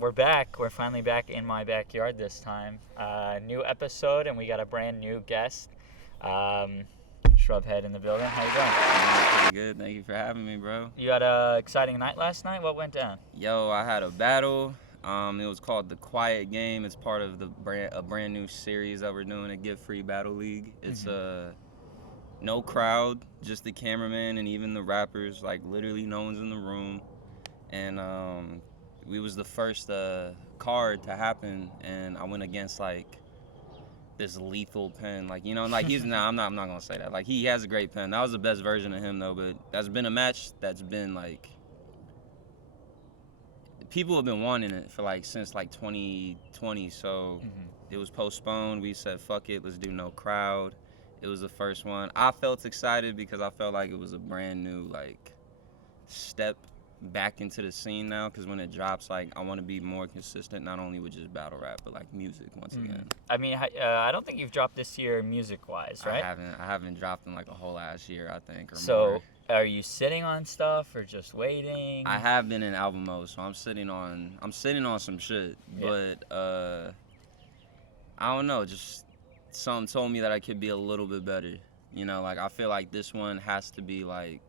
we're back. We're finally back in my backyard this time. New episode, and we got a brand new guest. Shrub Head in the building. How you doing? Pretty good. Thank you for having me, bro. You had a exciting night last night. What went down? Yo, I had a battle. It was called The Quiet Game. It's part of a brand new series that we're doing, a Give Free Battle League. It's no crowd, just the cameraman and even the rappers. Like, literally no one's in the room. And we was the first card to happen, and I went against, like, this lethal pen. Like, you know, like, he's I'm not gonna say that. Like, he has a great pen. That was the best version of him, though. But that's been a match that's been, like, people have been wanting it for, like, since, like, 2020. So it was postponed. We said, fuck it, let's do no crowd. It was the first one. I felt excited because I felt like it was a brand new, like, step back into the scene now, because when it drops, like, I want to be more consistent, not only with just battle rap, but, like, music once again. I mean, I don't think you've dropped this year music-wise, right? I haven't dropped in, like, a whole ass year, I think, or so, more. Are you sitting on stuff or just waiting? I have been in album mode, so I'm sitting on some shit, but I don't know, just something told me that I could be a little bit better. You know, like, I feel like this one has to be, like,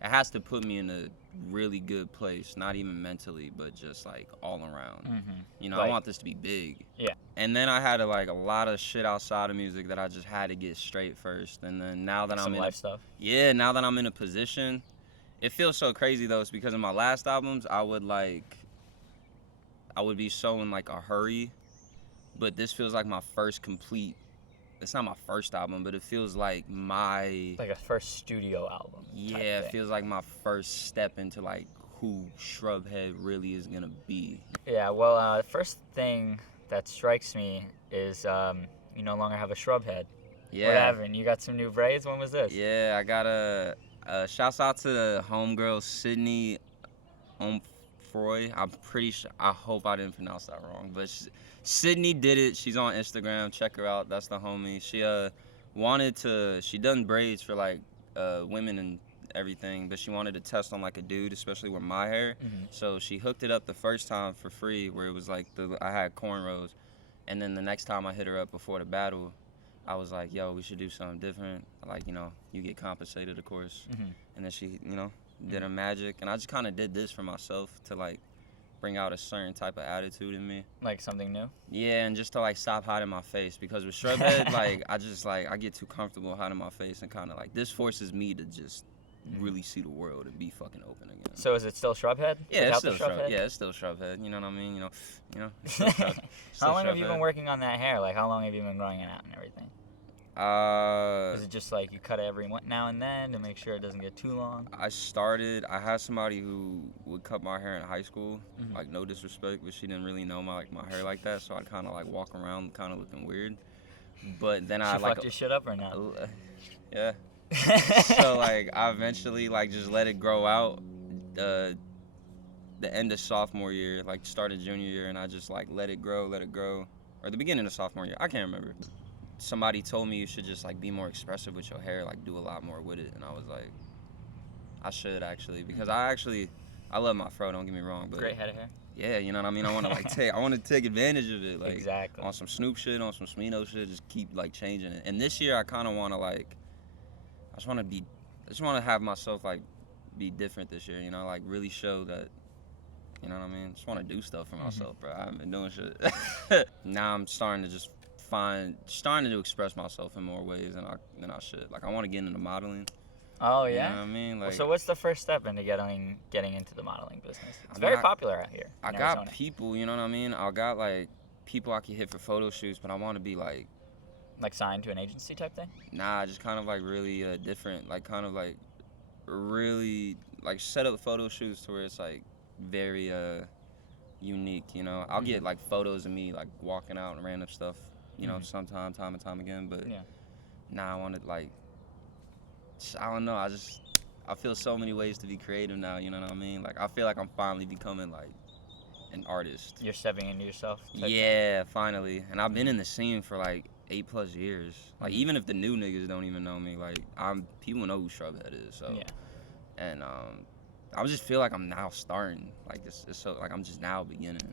it has to put me in a really good place, not even mentally, but just, like, all around. You know, like, I want this to be big. Yeah. And then I had a lot of shit outside of music that I just had to get straight first. And then now that Some life stuff. Yeah, now that I'm in a position, it feels so crazy though. It's because in my last albums, I would be so in, like, a hurry, but this feels like my first complete. It's not my first album, but it feels like like a first studio album. Yeah, it feels like my first step into, like, who Shrub Head really is gonna be. Yeah, well, the first thing that strikes me is you no longer have a Shrub Head. Yeah. What happened? You got some new braids? When was this? Yeah, I got a shouts out to the homegirl Sydney Omfroy. I'm pretty sure, I hope I didn't pronounce that wrong, but Sydney did it. She's on Instagram. Check her out. That's the homie. She done braids for, like, women and everything, but she wanted to test on, like, a dude, especially with my hair. So she hooked it up the first time for free, where it was like I had cornrows, and then the next time I hit her up before the battle, I was like, yo, we should do something different. Like, you know, you get compensated, of course. And then she, you know, did her magic, and I just kind of did this for myself to, like, bring out a certain type of attitude in me. Like something new? Yeah, and just to, like, stop hiding my face, because with Shrub Head, like, I get too comfortable hiding my face, and kind of, like, this forces me to just really see the world and be fucking open again. So is it still Shrub Head? Yeah, it's still Shrub Head. Yeah, it's still Shrub Head. You know what I mean? You know. It's still Shrub, How long have you been working on that hair? Like, how long have you been growing it out and everything? Is it just like you cut it every now and then to make sure it doesn't get too long? I had somebody who would cut my hair in high school. Like, no disrespect, but she didn't really know my hair like that, so I'd kind of, like, walk around kind of looking weird. But then she fucked your shit up or not? Yeah. So, like, I eventually, like, just let it grow out the end of sophomore year, like, started junior year, and I just, like, let it grow, or the beginning of sophomore year. I can't remember. Somebody told me you should just, like, be more expressive with your hair, like, do a lot more with it, and I was like, I should, actually, because I love my fro, don't get me wrong, but great head of hair. Yeah, you know what I mean? I want to take advantage of it, like, exactly. On some Snoop shit, on some Smino shit, just keep, like, changing it. And this year I kind of want to, like, I just want to have myself, like, be different this year, you know, like, really show that, you know what I mean? Just want to do stuff for myself, bro. I haven't been doing shit. Now I'm starting to express myself in more ways than I should. Like, I want to get into modeling. Oh, yeah? You know what I mean? Like, so what's the first step into getting into the modeling business? It's very popular out here in Arizona. Got people, you know what I mean? I got, like, people I can hit for photo shoots, but I want to be, like signed to an agency type thing? Nah, just kind of, like, really different. Like, kind of, like, really, like, set up photo shoots to where it's, like, very unique, you know? I'll get, like, photos of me, like, walking out and random stuff, you know, time and time again, but I want to, like, I don't know, I feel so many ways to be creative now, you know what I mean? Like, I feel like I'm finally becoming, like, an artist. You're stepping into yourself? Yeah, finally. And I've been in the scene for, like, 8+ years. Like, even if the new niggas don't even know me, like, people know who Shrub Head is, so. Yeah. And I just feel like I'm now starting. Like it's so like I'm just now beginning.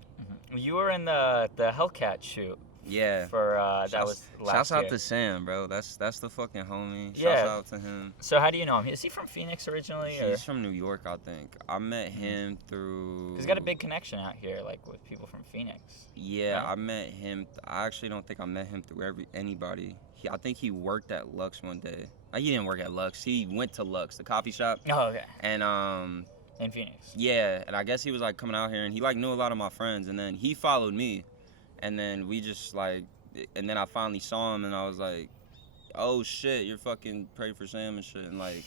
You were in the Hellcat shoot. Yeah. For that was last Shouts out year. to Sam, bro. That's the fucking homie. Yeah. Shouts out to him. So how do you know him? Is he from Phoenix originally? He's from New York, I think. I met him through. He's got a big connection out here, like with people from Phoenix. Yeah, right? I met him. I actually don't think I met him through anybody. I think he worked at Lux one day. He didn't work at Lux. He went to Lux, the coffee shop. Oh, okay. And in Phoenix. Yeah, and I guess he was like coming out here, and he like knew a lot of my friends, and then he followed me, and then we just like, and then I finally saw him, and I was like, oh shit, you're fucking Pray for Sam and shit, and like,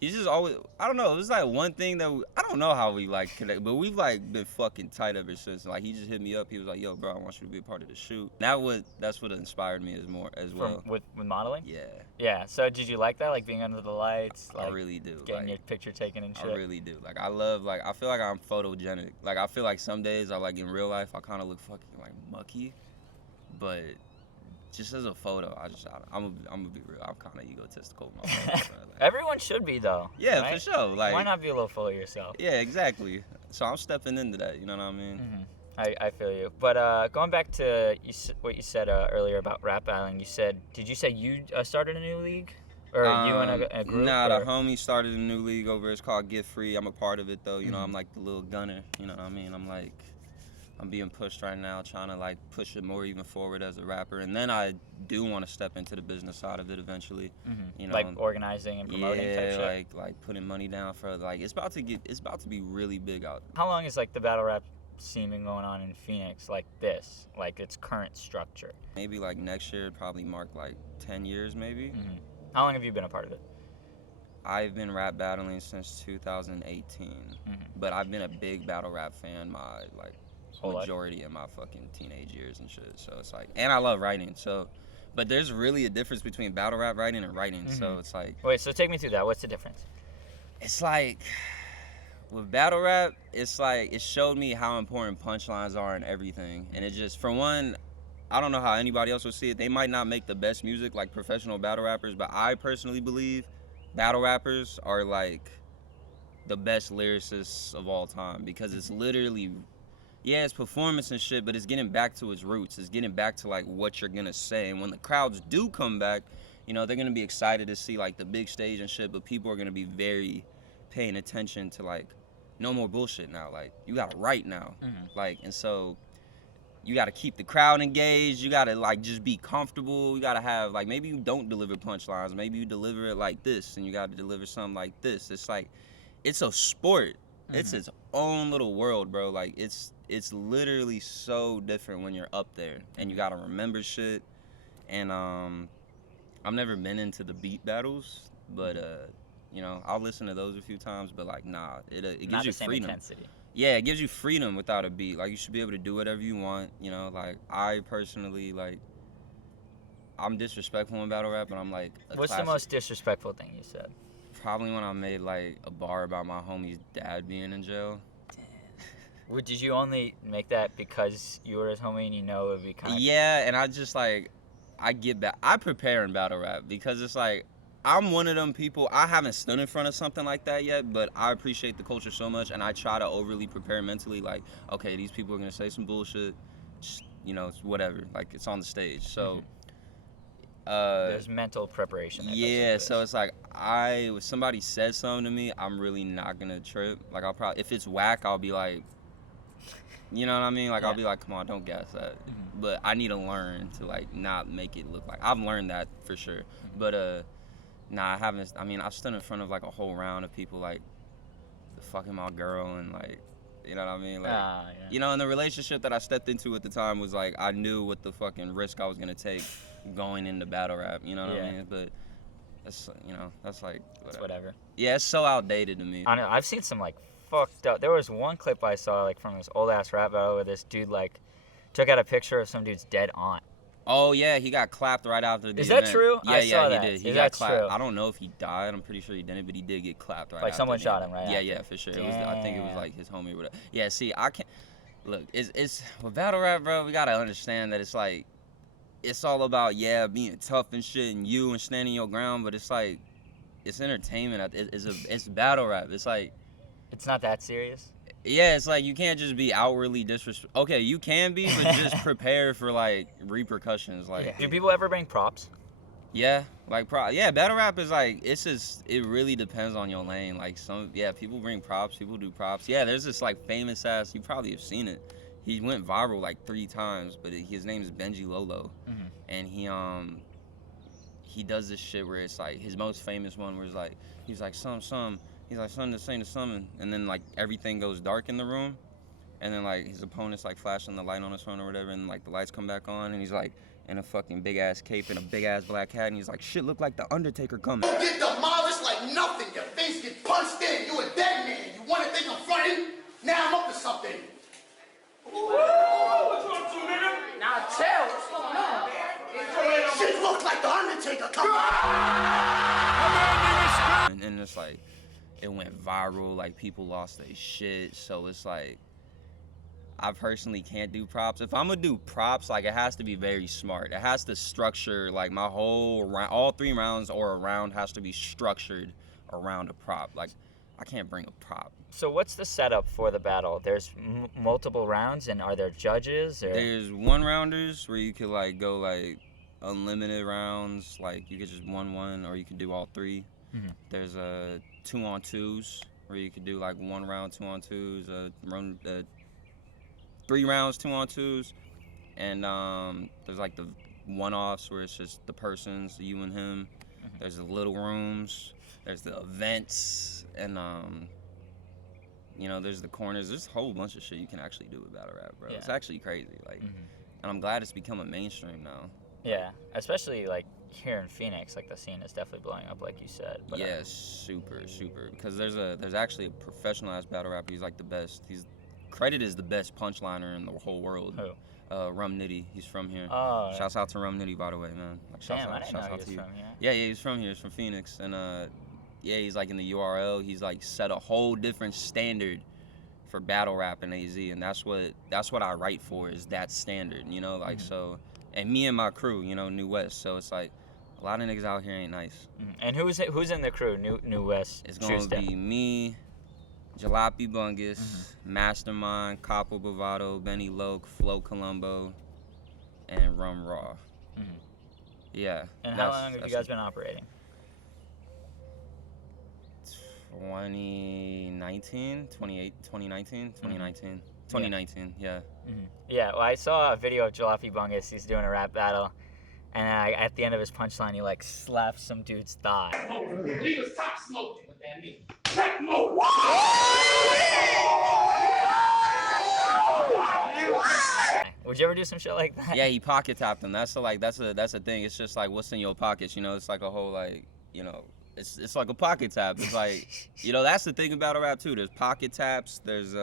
he's just always, I don't know, it was like one thing that I don't know how we like connect, but we've like been fucking tight ever since. Like he just hit me up, he was like, yo bro, I want you to be a part of the shoot. That's what inspired me as well. With modeling? Yeah. Yeah. So did you like that, like being under the lights? Like, I really do. Getting like, your picture taken and shit. I really do. Like I love, like I feel like I'm photogenic. Like I feel like some days I like in real life I kind of look fucking like mucky, but just as a photo, I'm gonna be real. I'm kind of egotistical. With my photos, like, Everyone should be though. yeah, right? for sure. Like why not be a little full of yourself? Yeah, exactly. So I'm stepping into that. You know what I mean? Mm-hmm. I feel you. But going back to what you said earlier about rap battling, did you say you started a new league? Or you in a group? Nah, the homie started a new league over. It's called Get Free. I'm a part of it though. You know, I'm like the little gunner. You know what I mean? I'm being pushed right now, trying to like push it more even forward as a rapper. And then I do want to step into the business side of it eventually. You know, like organizing and promoting type shit. Yeah, like putting money down for like it's about to be really big out. How long is like the battle rap scene been going on in Phoenix like this, like its current structure? Maybe like next year, it'd probably mark like 10 years maybe. How long have you been a part of it? I've been rap battling since 2018, but I've been a big battle rap fan my like whole majority of my fucking teenage years and shit. So it's like, and I love writing. So, but there's really a difference between battle rap writing and writing. So it's like, wait, so take me through that. What's the difference? It's like with battle rap, it's like it showed me how important punchlines are and everything. And it just, for one, I don't know how anybody else would see it. They might not make the best music like professional battle rappers, but I personally believe battle rappers are like the best lyricists of all time because it's literally, yeah, it's performance and shit, but it's getting back to its roots. It's getting back to like what you're gonna say. And when the crowds do come back, you know, they're gonna be excited to see like the big stage and shit, but people are gonna be very paying attention to like, no more bullshit now. Like, you gotta write now. Like, and so you gotta keep the crowd engaged. You gotta like just be comfortable. You gotta have like, maybe you don't deliver punchlines. Maybe you deliver it like this and you gotta deliver something like this. It's like, it's a sport. It's its own little world, bro. Like, it's literally so different when you're up there and you gotta remember shit. And I've never been into the beat battles, but you know, I'll listen to those a few times, but like, nah, it gives Not you the same freedom. intensity. Yeah, it gives you freedom without a beat. Like, you should be able to do whatever you want, you know. Like, I personally, like, I'm disrespectful in battle rap, but I'm like What's the most disrespectful thing you said? Probably when I made like a bar about my homie's dad being in jail. Did you only make that because you were his homie and you know it would be kind of... Yeah, and I just like, I prepare in battle rap because it's like, I'm one of them people, I haven't stood in front of something like that yet, but I appreciate the culture so much and I try to overly prepare mentally, like, okay, these people are gonna say some bullshit, just, you know, it's whatever, like, it's on the stage. So there's mental preparation that goes into yeah, this. so it's like, if somebody says something to me, I'm really not gonna trip. Like, I'll probably, if it's whack, I'll be like, you know what I mean? Like, I'll be like, come on, don't gas that. But I need to learn to like not make it look like, I've learned that for sure. But nah, I haven't. I mean, I've stood in front of like a whole round of people like fucking my girl and like, you know what I mean? Like, you know, and the relationship that I stepped into at the time was like, I knew what the fucking risk I was gonna take going into battle rap. You know what I mean? But that's, you know, that's like whatever. Yeah, it's so outdated to me. I know. I've seen some like fucked up. There was one clip I saw like from this old ass rap battle where this dude like took out a picture of some dude's dead aunt. Oh yeah, he got clapped right after the Is event. that true? Yeah, I saw he that. did. He Is got that clapped. true? I don't know if he died. I'm pretty sure he didn't, but he did get clapped right like after. Someone the shot event. him right Yeah, after. yeah, for sure. It was, I think it was like his homie or whatever. Yeah, see, I can't look, it's with battle rap, bro, we gotta understand that it's like, it's all about being tough and shit and you and standing your ground, but it's like, it's entertainment. It's battle rap. It's like, It's not that serious. Yeah, it's like you can't just be outwardly disrespectful. Okay, you can be, but just prepare for like repercussions. Like, Do people ever bring props? yeah, like yeah, battle rap is like it's just it really depends on your lane. Like people bring props, people do props. Yeah, there's this like famous ass. You probably have seen it. He went viral like 3 times, but his name is Benji Lolo, and he does this shit where it's like his most famous one where it's like he's like he's like something to say to summon, and then like everything goes dark in the room, and then like his opponent's like flashing the light on his phone or whatever, and like the lights come back on, and he's like in a fucking big ass cape and a big ass black hat, and he's like, shit look like the Undertaker coming. You get demolished like nothing. Your face gets punched in. You a dead man. You want to think I'm fronting? Now I'm up to something. Woo! What's going on, nigga? Now tell what's going on. Shit looks like the Undertaker coming. And it's like it went viral. Like people lost their shit. So it's like I personally can't do props. If I'm gonna do props, like it has to be very smart. It has to structure like my whole round, all 3 rounds or a round has to be structured around a prop. Like I can't bring a prop. So what's the setup for the battle? There's multiple rounds, and are there judges? Or? There's 1-rounders where you could like go like unlimited rounds. Like you could just 1-1, or you could do all 3. There's 2-on-2s where you could do like 1 round 2-on-2s, 3 rounds 2-on-2s, and there's like the one-offs where it's just the persons, you and him. There's the little rooms, there's the events, and there's the corners. There's a whole bunch of shit you can actually do with battle rap, bro. Yeah. It's actually crazy, like, and I'm glad it's become a mainstream now. Yeah, especially like here in Phoenix, like the scene is definitely blowing up, like you said. But, yeah, super, because there's actually a professional ass battle rapper. He's like the best. He's credited as the best punchliner in the whole world. Who? Rum Nitty. He's from here. Oh. Shouts out to Rum Nitty, by the way, man. Like, Damn, I didn't know he was from here. Yeah, he's from here. He's from Phoenix, and yeah, he's like in the URL. He's like set a whole different standard for battle rap in AZ, and that's what I write for, is that standard, like so. And me and my crew, New West. So it's like a lot of niggas out here ain't nice. And who's in the crew? New West. It's gonna be me, Jalopy Bungus, Mastermind, Capo Bravado, Benny Loke, Flo Colombo, and Rum Raw. Yeah. And how long have you guys been operating? 2019, yeah. Yeah, well, I saw a video of Jalopy Bungus. He's doing a rap battle, and at the end of his punchline, he like slaps some dude's thigh. Niggas top smoking with that nigga. Techno. Would you ever do some shit like that? Yeah, he pocket tapped him. That's a thing. It's just like what's in your pockets, It's like a whole like, it's like a pocket tap. It's like, that's the thing about a rap too. There's pocket taps. There's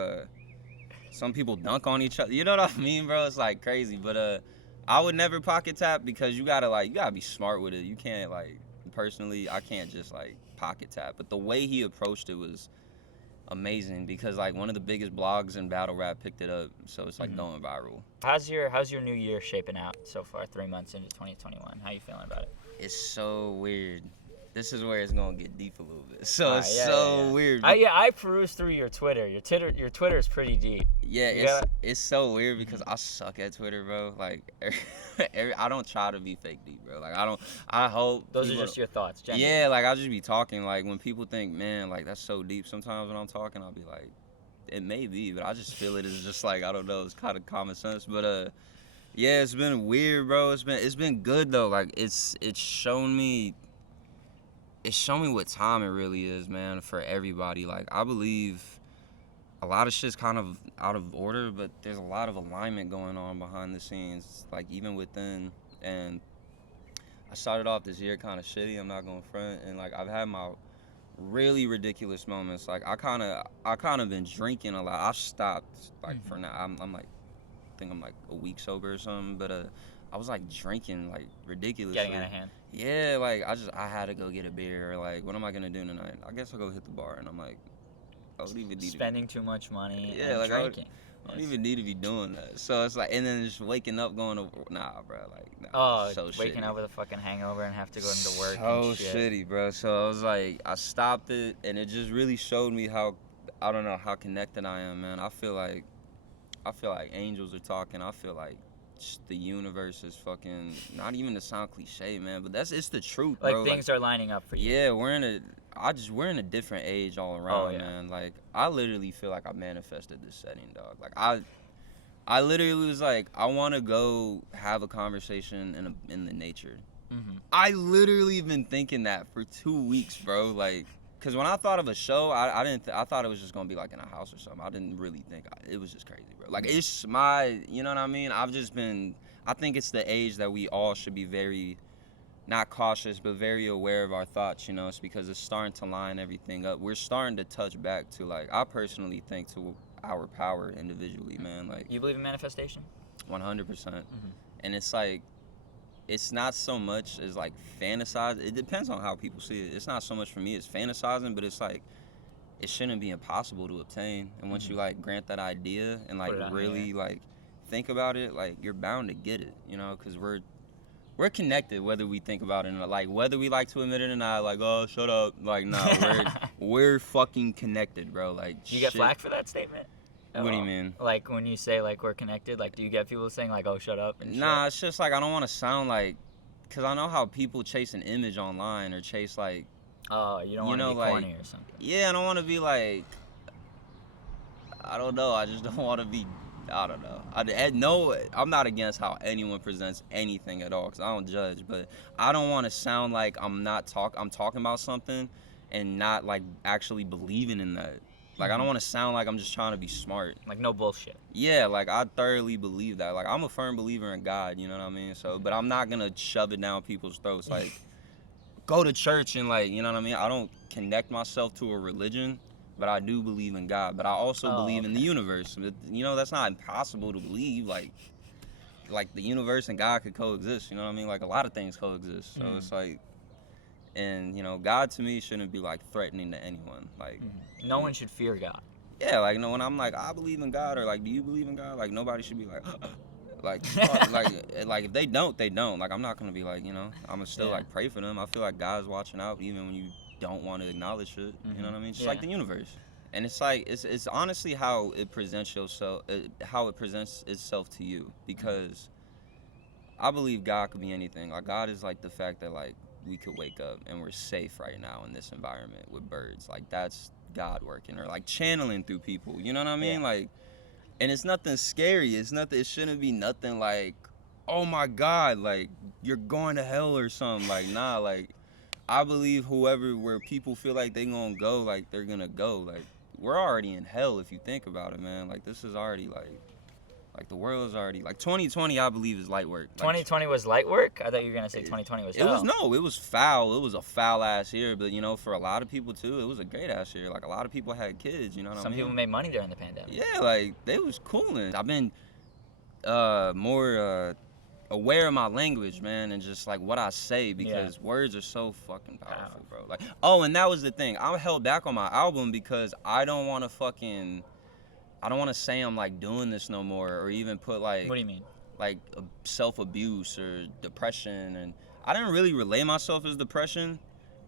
some people dunk on each other. You know what I mean, bro? It's like crazy. But I would never pocket tap because you gotta be smart with it. You can't personally, I can't just pocket tap. But the way he approached it was amazing because one of the biggest blogs in battle rap picked it up, so it's going viral. How's your new year shaping out so far? 3 months into 2021. How you feeling about it? It's so weird. This is where it's gonna get deep a little bit. So it's weird. I perused through your Twitter. Your Twitter is pretty deep. Yeah, it's so weird because I suck at Twitter, bro. I don't try to be fake deep, bro. I hope those are just your thoughts. Genuinely. Yeah, I'll just be talking. When people think, man, that's so deep. Sometimes when I'm talking, I'll be like, it may be, but I just feel it is just I don't know. It's kind of common sense, but yeah, it's been weird, bro. It's been good though. It's shown me. It's shown me what time it really is, man, for everybody. I believe a lot of shit's kind of out of order, but there's a lot of alignment going on behind the scenes, even within. And I started off this year kind of shitty, I'm not gonna front, and I've had my really ridiculous moments. I kind of been drinking a lot. I've stopped for now. I think I'm a week sober or something, but I was drinking ridiculously. Getting out of hand. Yeah, I had to go get a beer. What am I gonna do tonight? I guess I'll go hit the bar, and I'm I don't even need spending too much money. Yeah, and drinking. I don't even need to be doing that. So it's and then just waking up going to nah, bro. Nah. Oh, so waking shitty. up with a fucking hangover and have to go into work. So and shit. shitty, bro. So I was I stopped it, and it just really showed me how I don't know how connected I am, man. I feel like angels are talking. I feel like the universe is fucking, not even to sound cliche, man, but it's the truth, Like bro. things are lining up for you. Yeah, we're in a different age all around, man. Like, I literally feel like I manifested this setting, dog. Like, I literally was like, I want to go have a conversation in the nature. Mm-hmm. I literally been thinking that for 2 weeks, bro. Like, cause when I thought of a show, I thought it was just gonna be like in a house or something. I didn't really think it was just crazy, bro. Like, it's you know what I mean? I think it's the age that we all should be very, not cautious, but very aware of our thoughts, you know. It's because it's starting to line everything up. We're starting to touch back to, like, I personally think to our power individually, man. Like, You believe in manifestation? 100%. And it's like, it's not so much as like fantasize. It depends on how people see it. It's not so much for me as fantasizing, but it's like, it shouldn't be impossible to obtain. And once you like grant that idea and like really like think about it, like, you're bound to get it, you know, because we're connected whether we think about it or not. Like, whether we like to admit it or not, like, oh, shut up. Like, no, we're fucking connected, bro. Like, Do you get flack for that statement? What do you mean? Like, when you say, like, we're connected, like, do you get people saying, like, oh, shut up? And Nah, it's just like, I don't want to sound like, because I know how people chase an image online or chase, like, oh, you don't want to be like, corny or something. Yeah, I don't want to be like, I don't know. I just don't want to be, I don't know. I'm not against how anyone presents anything at all, because I don't judge, but I don't want to sound like I'm talking about something and not, like, actually believing in that. Like, I don't want to sound like I'm just trying to be smart. Like, no bullshit. Yeah, like, I thoroughly believe that. Like, I'm a firm believer in God, you know what I mean? So, but I'm not going to shove it down people's throats. Like, go to church and, like, you know what I mean? I don't connect myself to a religion, but I do believe in God. But I also believe in the universe. But, you know, that's not impossible to believe. Like, the universe and God could coexist, you know what I mean? Like, a lot of things coexist. So it's like, and, you know, God to me shouldn't be, like, threatening to anyone. Like, no one should fear God. Yeah, like, no, when I'm like, I believe in God, or like, do you believe in God? Like, nobody should be like, like, like, if they don't, they don't. Like, I'm not gonna be like, you know, I'm gonna still like pray for them. I feel like God's watching out even when you don't want to acknowledge it. You know what I mean? Just like the universe. And it's like, it's honestly how it presents itself to you, because I believe God could be anything. Like, God is like the fact that, like, we could wake up and we're safe right now in this environment with birds. Like, that's God working, or like channeling through people, you know what I mean? Like, and it's nothing scary. It shouldn't be nothing like, oh my God, like, you're going to hell or something. Like, nah, like, I believe where people feel like they gonna go, like, they're gonna go. Like, we're already in hell if you think about it, man. Like, this is already like the world is already, like, 2020, I believe, is light work. Like, 2020 was light work? I thought you were going to say 2020 was hell. It was foul. It was a foul-ass year. But, you know, for a lot of people, too, it was a great-ass year. Like, a lot of people had kids, you know what I mean? Some people made money during the pandemic. Yeah, like, they was cooling. I've been more aware of my language, man, and just, like, what I say, because words are so fucking powerful, bro. Like, oh, and that was the thing. I held back on my album because I don't want to say I'm, like, doing this no more, or even put, like... What do you mean? Like, self-abuse or depression. And I didn't really relay myself as depression.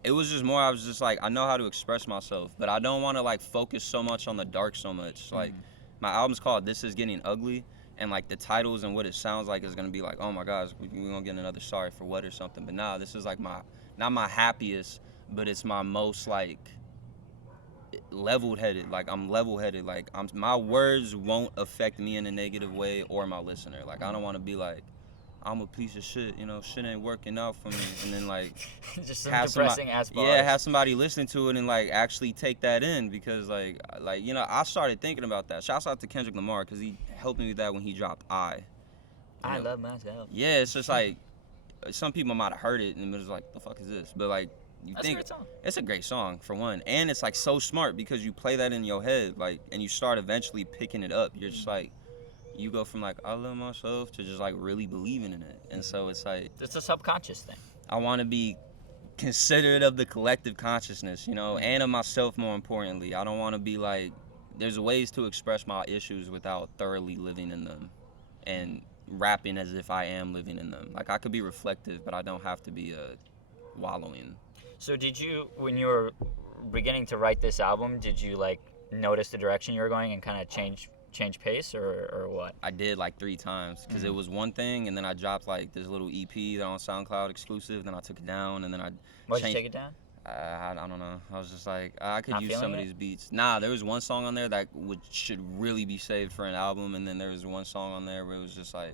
It was just more, I was just like, I know how to express myself, but I don't want to, like, focus so much on the dark so much. Like, my album's called This Is Getting Ugly, and, like, the titles and what it sounds like is going to be like, oh my gosh, we're going to get another Sorry for What or something. But nah, this is, like, not my happiest, but it's my most, like, level-headed. Like, I'm level-headed. Like, my words won't affect me in a negative way or my listener. Like, I don't want to be like, I'm a piece of shit, you know, shit ain't working out for me, and then, like, just some depressing ass bars. Yeah, have somebody listen to it and, like, actually take that in, because, like, you know, I started thinking about that. Shouts out to Kendrick Lamar, because he helped me with that when he dropped I Love Myself. Yeah, it's just like, some people might have heard it and it was like, the fuck is this? But, like, That's a great song. It's a great song, for one, and it's, like, so smart, because you play that in your head, like, and you start eventually picking it up. You're just like, you go from, like, I love myself to just, like, really believing in it. And so it's like, it's a subconscious thing. I want to be considerate of the collective consciousness, you know, and of myself, more importantly. I don't want to be like, there's ways to express my issues without thoroughly living in them and rapping as if I am living in them. Like, I could be reflective, but I don't have to be wallowing. So did you, when you were beginning to write this album, did you, like, notice the direction you were going and kind of change pace, or what? I did like 3 times because it was one thing, and then I dropped like this little EP that on SoundCloud exclusive. Then I took it down, and then I Why'd you changed. take it down? I don't know. I was just like, I could Not use feeling some of it? these beats. Nah, there was one song on there that should really be saved for an album, and then there was one song on there where it was just like,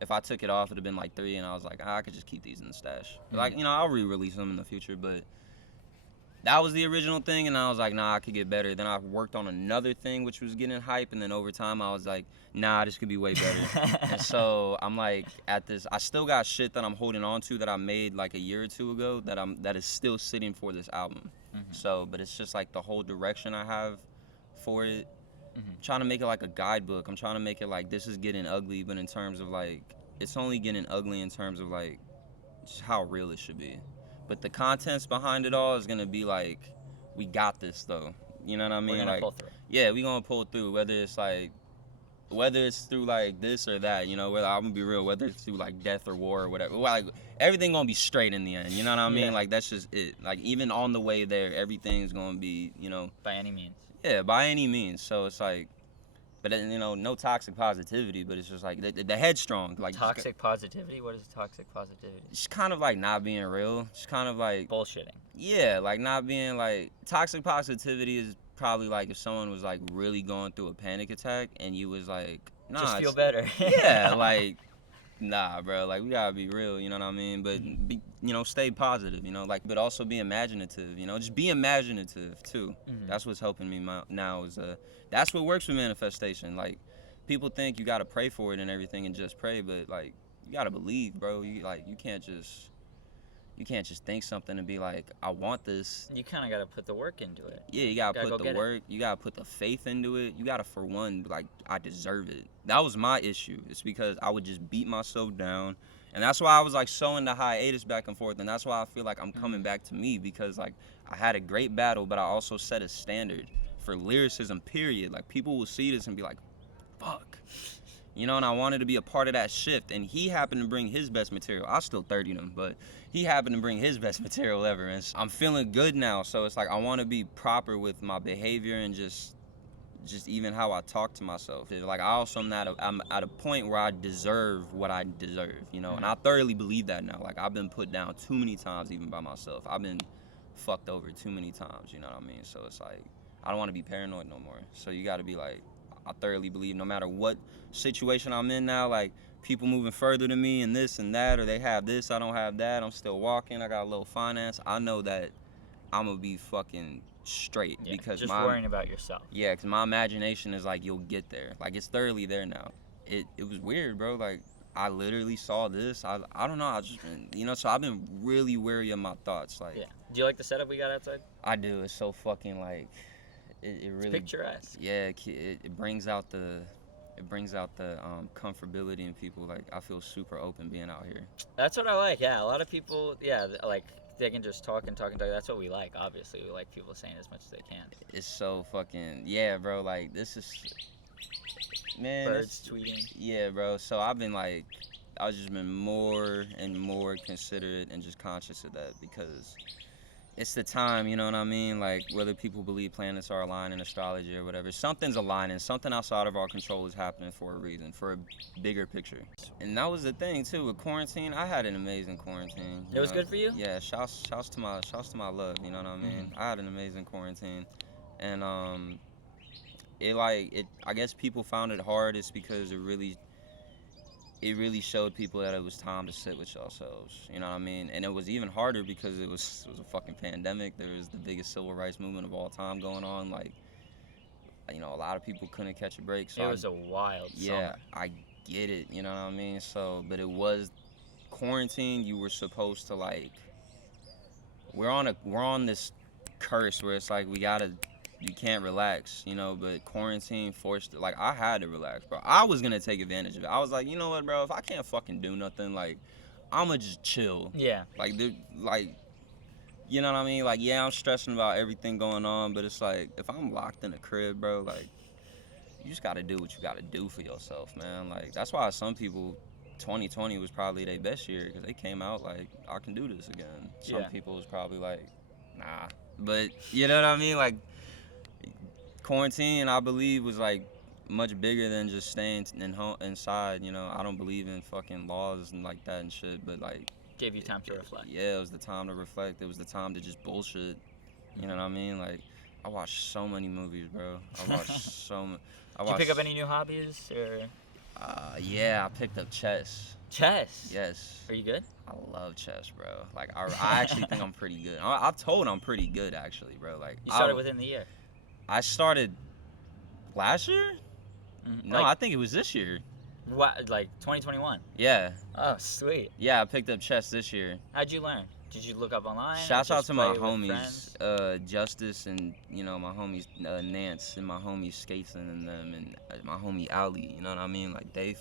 if I took it off, it'd have been like 3, and I was like, I could just keep these in the stash. Like, you know, I'll re-release them in the future, but that was the original thing, and I was like, nah, I could get better. Then I worked on another thing, which was getting hype, and then over time, I was like, nah, this could be way better. And so I'm like, I still got shit that I'm holding on to that I made like a year or 2 ago that is still sitting for this album. So, but it's just like the whole direction I have for it. I'm trying to make it like a guidebook. I'm trying to make it like, this is getting ugly, but in terms of like, it's only getting ugly in terms of like just how real it should be. But the contents behind it all is gonna be like, we got this though. You know what I mean? We're gonna like, pull through. yeah, we gonna pull through. Whether it's through like this or that. You know, whether I'm gonna be real, whether it's through like death or war or whatever. Like everything gonna be straight in the end. You know what I mean? Yeah. Like that's just it. Like even on the way there, everything's gonna be, you know. By any means. Yeah, by any means. So it's like, but you know, no toxic positivity. But it's just like the headstrong. Like Toxic positivity? What is toxic positivity? Just kind of like not being real. Just kind of like Bullshitting. yeah, like not being like toxic positivity is probably like if someone was like really going through a panic attack and you was like, nah, Just feel better. yeah, like nah, bro, like we gotta be real, you know what I mean? But be, you know, stay positive, you know, like, but also be imaginative, you know, just be imaginative too. That's what's helping me now is that's what works for manifestation. Like people think you gotta pray for it and everything and just pray, but like you gotta believe, bro. You can't just think something and be like, I want this. You kind of got to put the work into it. Yeah, you gotta Gotta put go the get work. You gotta put the faith into it. You gotta, for one, like, I deserve it. That was my issue. It's because I would just beat myself down, and that's why I was like so into hiatus back and forth. And that's why I feel like I'm coming back to me, because like I had a great battle, but I also set a standard for lyricism. Period. Like people will see this and be like, fuck. You know, and I wanted to be a part of that shift, and he happened to bring his best material. I still 30'd him, but he happened to bring his best material ever, and I'm feeling good now. So it's like I want to be proper with my behavior and just even how I talk to myself. It's like I also I'm at a point where I deserve what I deserve, you know, and I thoroughly believe that now. Like I've been put down too many times, even by myself. I've been fucked over too many times, you know what I mean? So it's like I don't want to be paranoid no more. So you got to be like, I thoroughly believe no matter what situation I'm in now, like people moving further than me and this and that, or they have this, I don't have that, I'm still walking, I got a little finance, I know that I'm gonna be fucking straight. Yeah, because just worrying about yourself. Yeah, because my imagination is like, you'll get there. Like it's thoroughly there now. It was weird, bro. Like I literally saw this. I don't know, I just been, you know, so I've been really wary of my thoughts. Like Yeah. Do you like the setup we got outside? I do. It's so fucking like it really It's picturesque. yeah, it brings out the comfortability in people. Like I feel super open being out here. That's what I like. Yeah, a lot of people. Yeah, like they can just talk and talk and talk. That's what we like. Obviously, we like people saying as much as they can. It's so fucking yeah, bro. Like this is man. Birds tweeting. Yeah, bro. So I've just been more and more considerate and just conscious of that, because it's the time, you know what I mean? Like, whether people believe planets are aligned in astrology or whatever, something's aligning. Something outside of our control is happening for a reason, for a bigger picture. And that was the thing, too. With quarantine, I had an amazing quarantine. It was good for you? Yeah, shouts to my love, you know what I mean? I had an amazing quarantine. And, I guess people found it hard. It's because it really showed people that it was time to sit with yourselves, you know what I mean? And it was even harder because it was a fucking pandemic. There was the biggest civil rights movement of all time going on. Like, you know, a lot of people couldn't catch a break. So It was a wild yeah, summer. I get it, you know what I mean? So, but it was quarantine. You were supposed to like, we're on this curse where it's like you can't relax, you know, but quarantine forced it. Like, I had to relax, bro. I was gonna take advantage of it. I was like, you know what, bro, if I can't fucking do nothing, like, I'ma just chill. Yeah. Like, you know what I mean? Like, yeah, I'm stressing about everything going on, but it's like, if I'm locked in a crib, bro, like, you just gotta do what you gotta do for yourself, man. Like, that's why some people, 2020 was probably their best year, because they came out like, I can do this again. Some Yeah. people was probably like, nah. But, you know what I mean? Like, quarantine, I believe, was like much bigger than just staying inside. You know, I don't believe in fucking laws and like that and shit, but like Gave you time to reflect. yeah, it was the time to reflect. It was the time to just bullshit. You know what I mean? Like, I watched so many movies, bro. I watched so much. Did you pick up any new hobbies or? Yeah, I picked up chess. Chess. Yes. Are you good? I love chess, bro. Like, I actually think I'm pretty good. I've told I'm pretty good, actually, bro. Like, You started within the year. I started last year? Mm-hmm. No, I think it was this year. What, like 2021? Yeah. Oh, sweet. Yeah, I picked up chess this year. How'd you learn? Did you look up online? Shouts out to my play with homies, Justice and, you know, my homies Nance and my homies Skaten and them and my homie Ali, you know what I mean? Like, they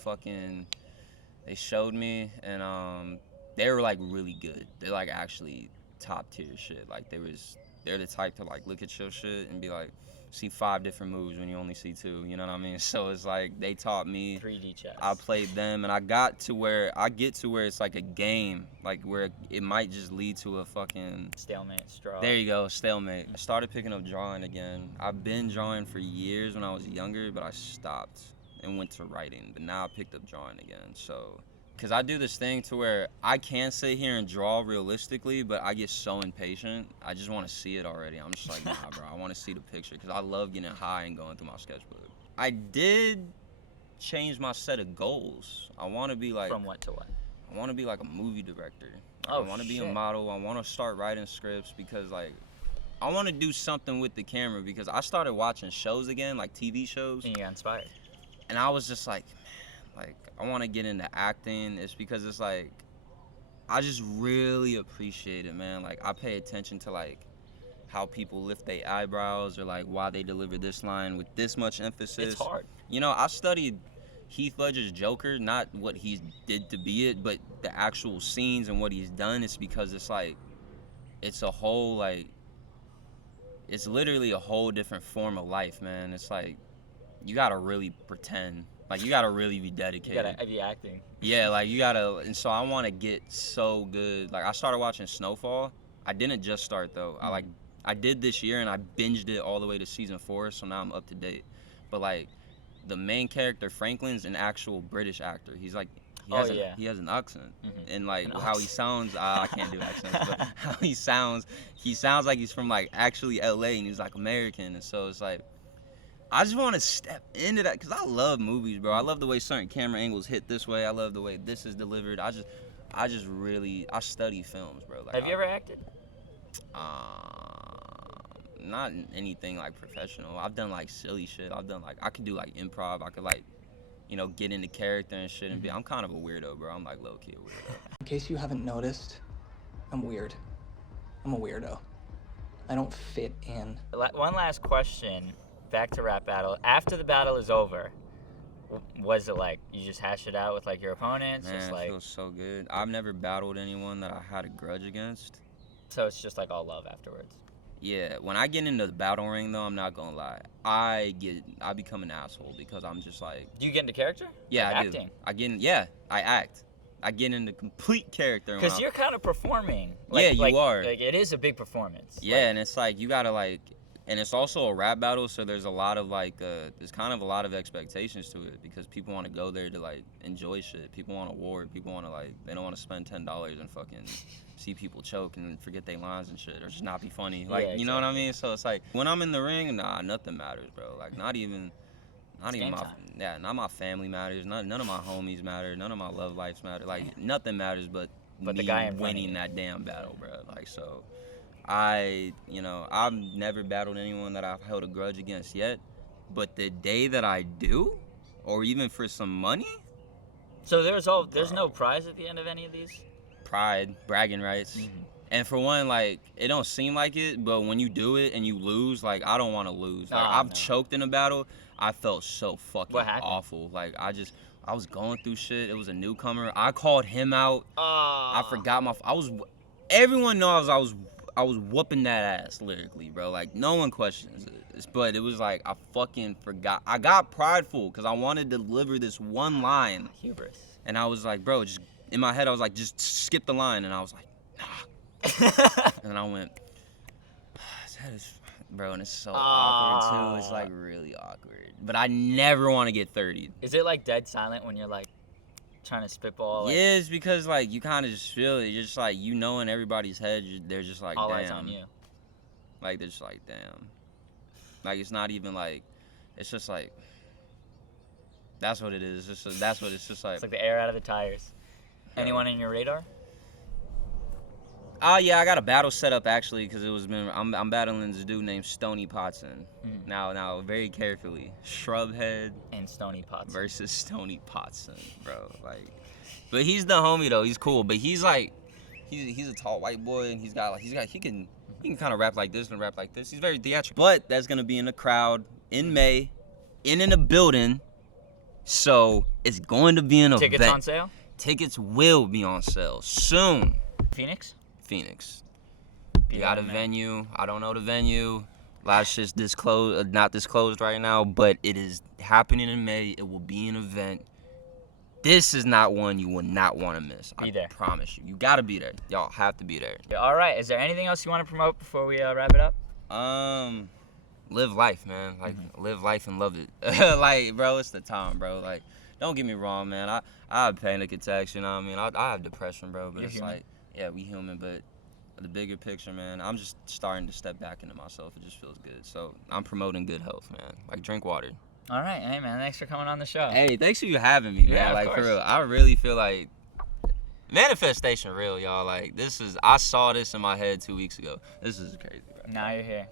showed me and they were like really good. They're like actually top tier shit. Like they're the type to like look at your shit and be like, see 5 different moves when you only see 2, you know what I mean? So it's like they taught me 3D chess. I played them and I get to where it's like a game, like where it might just lead to a fucking stalemate, straw. There you go, stalemate. I started picking up drawing again. I've been drawing for years when I was younger, but I stopped and went to writing. But now I picked up drawing again. So because I do this thing to where I can sit here and draw realistically, but I get so impatient. I just want to see it already. I'm just like, nah, bro. I want to see the picture because I love getting high and going through my sketchbook. I did change my set of goals. I want to be like... From what to what? I want to be like a movie director. Like, Oh, I want to be a model. I want to start writing scripts because, like, I want to do something with the camera because I started watching shows again, like TV shows. And you got inspired. And I was just like, like, I want to get into acting. It's because it's like, I just really appreciate it, man. Like, I pay attention to, like, how people lift their eyebrows or, like, why they deliver this line with this much emphasis. It's hard. You know, I studied Heath Ledger's Joker, not what he did to be it, but the actual scenes and what he's done. It's because it's, like, it's a whole, like, it's literally a whole different form of life, man. It's like, you got to really pretend. Like, you gotta really be dedicated. You gotta be acting. Yeah, like, you gotta, and so I wanna get so good. Like, I started watching Snowfall. I didn't just start, though. I did this year, and I binged it all the way to season 4, so now I'm up to date. But, like, the main character, Franklin's an actual British actor. He's, like, he has an accent. Mm-hmm. And, like, An how he sounds, I can't do accents, but how he sounds like he's from, like, actually L.A., and he's, like, American. And so it's, like, I just want to step into that because I love movies, bro. I love the way certain camera angles hit this way. I love the way this is delivered. I study films, bro. Like, Have you ever acted? Not anything like professional. I've done like silly shit. I could do like improv. I could like, you know, get into character and shit and I'm kind of a weirdo, bro. I'm like low key a weirdo. In case you haven't noticed, I'm weird. I'm a weirdo. I don't fit in. One last question. Back to rap battle. After the battle is over, was it like you just hash it out with like your opponents? Man, just it like, feels so good. I've never battled anyone that I had a grudge against. so it's just like all love afterwards. Yeah, when I get into the battle ring though, I'm not gonna lie. I become an asshole because I'm just like. Do you get into character? Yeah, like I acting? do. I act. I get into complete character. Because you're kind of performing. Like, yeah, you are. Like it is a big performance. Yeah, like, and it's like you gotta like. And it's also a rap battle, so there's a lot of like, there's kind of a lot of expectations to it because people want to go there to like enjoy shit. People want to award. People want to like, they don't want to spend $10 and fucking see people choke and forget their lines and shit or just not be funny. Like, yeah, you know what I mean? So it's like when I'm in the ring, nah, nothing matters, bro. Like not even not my family matters. None of my homies matter. None of my love lives matter. Like nothing matters but me the guy in winning that damn battle, bro. Like so. I've never battled anyone that I've held a grudge against yet, but the day that I do, or even for some money. So there's no prize at the end of any of these? Pride, bragging rights. Mm-hmm. And for one, like, it don't seem like it, but when you do it and you lose, like, I don't want to lose. Like, I've choked in a battle. I felt so fucking awful. Like, I was going through shit. It was a newcomer. I called him out. I forgot everyone knows I was whooping that ass lyrically, bro. Like, no one questions it. But it was like, I fucking forgot. I got prideful because I wanted to deliver this one line. Hubris. And I was like, bro, just in my head, I was like, just skip the line. And I was like, nah. And I went, Bro, and it's so awkward too. It's like really awkward. But I never want to get 30. Is it like dead silent when you're like trying to spitball? Like, Yeah, it's because like you kind of just feel it. You're just like, you know, in everybody's head, they're just like, all damn. eyes on you. Like they're just like, damn. Like it's not even like, it's just like, that's what it is. That's what it's just like. It's like the air out of the tires. Yeah. Anyone in your radar? Oh yeah, I got a battle set up actually because I'm battling this dude named Stony Potson. Now very carefully, Shrub Head And Stony Potts. versus Stony Potson, bro. Like, but he's the homie though. He's cool, but he's like, he's a tall white boy and he can kind of rap like this and rap like this. He's very theatrical. But that's gonna be in the crowd in May, in a building, so it's going to be an event. Tickets on sale? Tickets will be on sale soon. Phoenix? Phoenix. We got a venue. I don't know the venue. A lot of shit's not disclosed right now, but it is happening in May. It will be an event. This is not one you will not want to miss. Be I there. promise you. You got to be there. Y'all have to be there. Yeah, all right. Is there anything else you want to promote before we wrap it up? Live life, man. Like, live life and love it. Like, bro, it's the time, bro. Like, don't get me wrong, man. I have panic attacks, you know what I mean? I have depression, bro, but You're it's human. like, yeah, we human, but the bigger picture, man, I'm just starting to step back into myself. It just feels good. So I'm promoting good health, man. Like, drink water. All right. Hey, man. Thanks for coming on the show. Hey, thanks for you having me, man. Yeah, of Like, for course. real. I really feel like manifestation real, y'all. Like, I saw this in my head 2 weeks ago. This is crazy, bro. Now you're here.